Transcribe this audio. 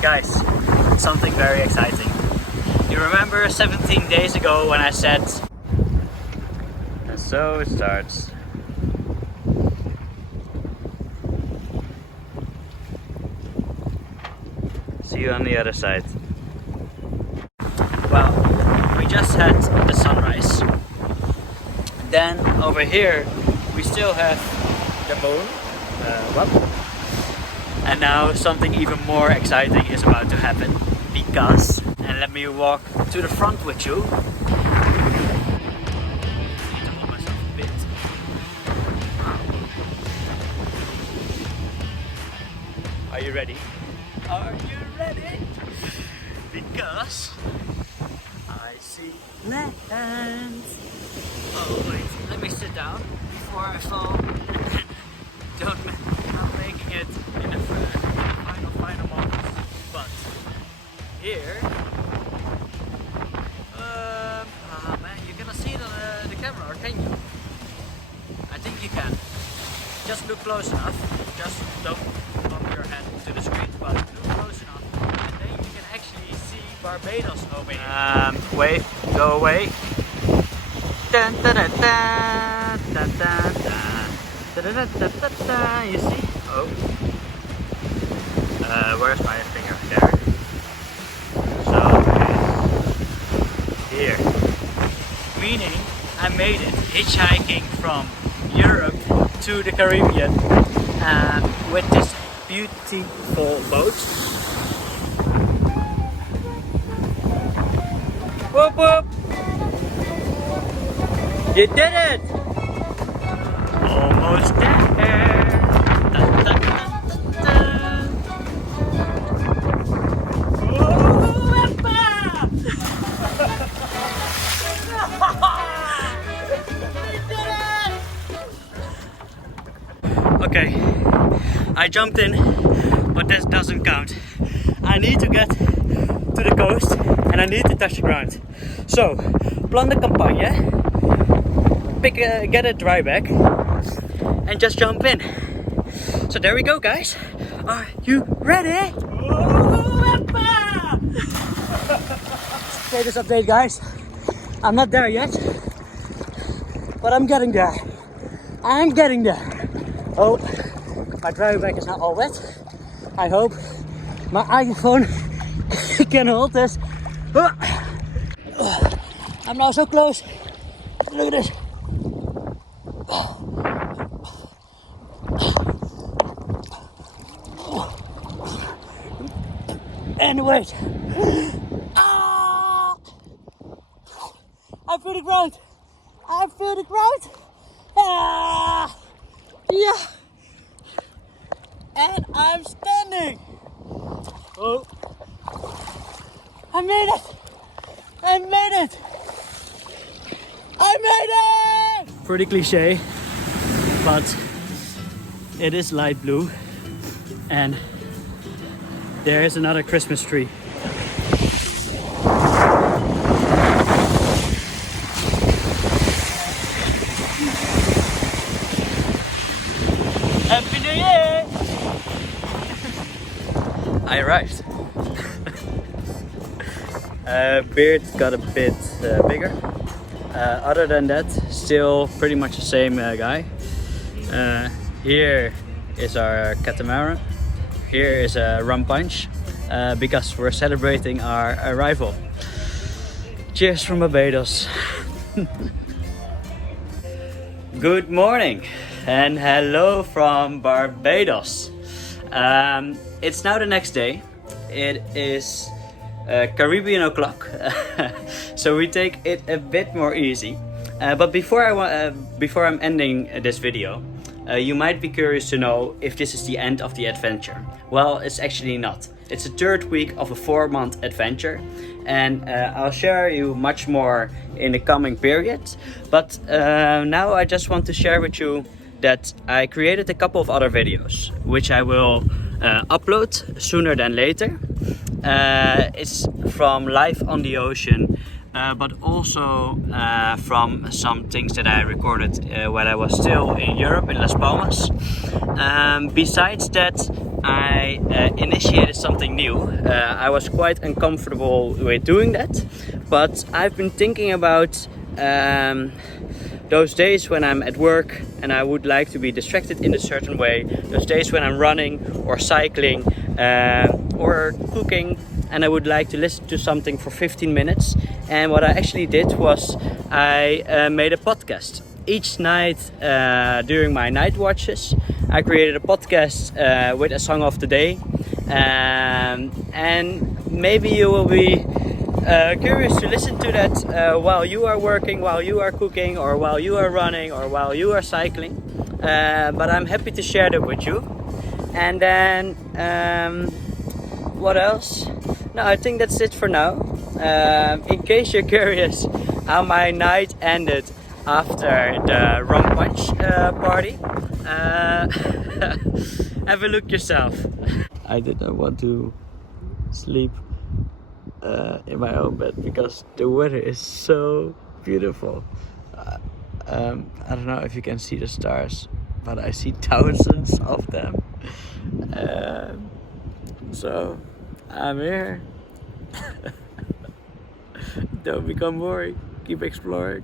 Guys, something very exciting. You remember 17 days ago when I said, and so it starts. See you on the other side. Well, we just had the sunrise. Then over here we still have the moon. And now something even more exciting is about to happen, because, and let me walk to the front with you. I need to hold myself a bit. Are you ready? Are you ready? Because I see land. Oh wait, let me sit down before I fall. Not making it in the final moments. But here, man, you cannot see it on the camera, or can you? I think you can. Just look close enough. Just don't bump your head to the screen, but look close enough, and then you can actually see Barbados over here. Wave, go away. Dun, dun, dun, dun, dun, dun, dun. You see? Oh. Where's my finger? There. So, here. Meaning, I made it hitchhiking from Europe to the Caribbean with this beautiful boat. Whoop whoop! You did it! Almost there. Dun, dun, dun, dun, dun. Oh, okay, I jumped in, but this doesn't count. I need to get to the coast and I need to touch the ground. So, plan the campagne, get a dry bag, and just jump in. So there we go, guys. Are you ready? Status update, guys. I'm not there yet, but I'm getting there. I'm getting there. Oh, my dry bag is not all wet. I hope my iPhone can hold this. I'm now so close. Look at this. And wait. Ah! I feel the ground. I feel the ground. Ah! Yeah. And I'm standing. Oh. I made it. I made it. I made it. Pretty cliche, but it is light blue. And there is another Christmas tree. Happy New Year! I arrived. Beard got a bit bigger. Other than that, still pretty much the same guy. Here is our catamaran. Here is a rum punch, because we're celebrating our arrival. Cheers from Barbados. Good morning and hello from Barbados. It's now the next day. It is Caribbean o'clock, so we take it a bit more easy. But before I'm ending this video, you might be curious to know if this is the end of the adventure. Well, it's actually not. It's the third week of a 4-month adventure, and I'll share you much more in the coming period. But now I just want to share with you that I created a couple of other videos, which I will upload sooner than later. It's from life on the ocean, but also from some things that I recorded when I was still in Europe, in Las Palmas. Besides that, I initiated initiated something new. I was quite uncomfortable with doing that, but I've been thinking about those days when I'm at work and I would like to be distracted in a certain way, those days when I'm running or cycling or cooking and I would like to listen to something for 15 minutes. And what I actually did was I made a podcast. Each night during my night watches, I created a podcast with a song of the day. And maybe you will be curious to listen to that while you are working, while you are cooking, or while you are running, or while you are cycling. But I'm happy to share that with you. And then what else? No, I think that's it for now. In case you're curious how my night ended after the rum punch party, have a look yourself. I did not want to sleep in my own bed because the weather is so beautiful. I don't know if you can see the stars, but I see thousands of them. So I'm here. Don't become boring. Keep exploring.